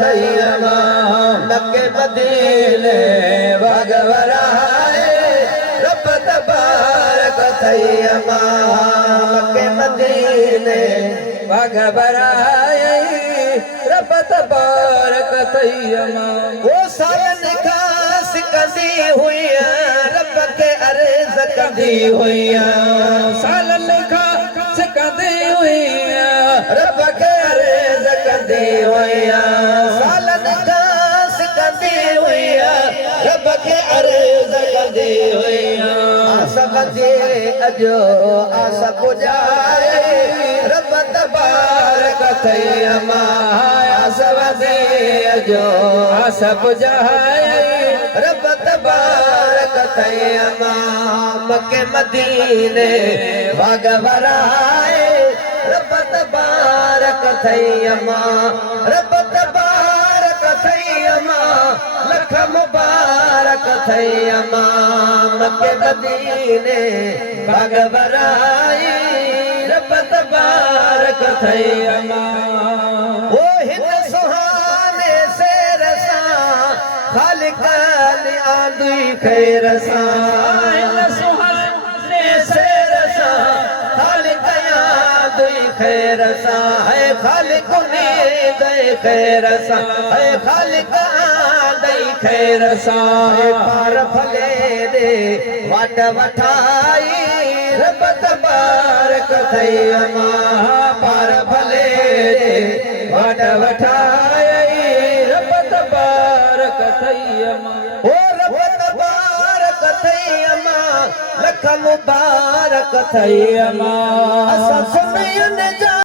थई अमा मके मदीने भगवराए रब तबारक थई अमा मके मदीने भगवराए रब तबारक थई अमा वो सालन खास कंदी हुई रब के अर्ज़ कंदी हुई सालन खास कंदी हुई रब के अर्ज़ कंदी हुई सालन खास कंदी हुई रब के अर्ज़ कंदी हुई आस बंदे अजो आस पुजाए रब तबारक थई अमा आस बंदे अजो आस पुजाए रब तबारक थई अमा मके मदीने भगवराए रब तबारक थई अमा रब तबारक थई अमा लख मुबारक थई अमा मके मदीने भगवराए रब तबारक थई अमा ओ हिन सुहाने से रसा खालिक ने आंदी खैर सा हिन सुहाने से रसा खालिक आंदी खैर सा है खालिक ने दे खैर सा है खालिक आंदी खैर सा पार फले दे वाट वठाई रब तबारक थई अमा पार फले दे वाट वठाई रब तबारक थई अमा ओ रब तबारक थई अमा लख मुबारक थई अमा असा सुनियन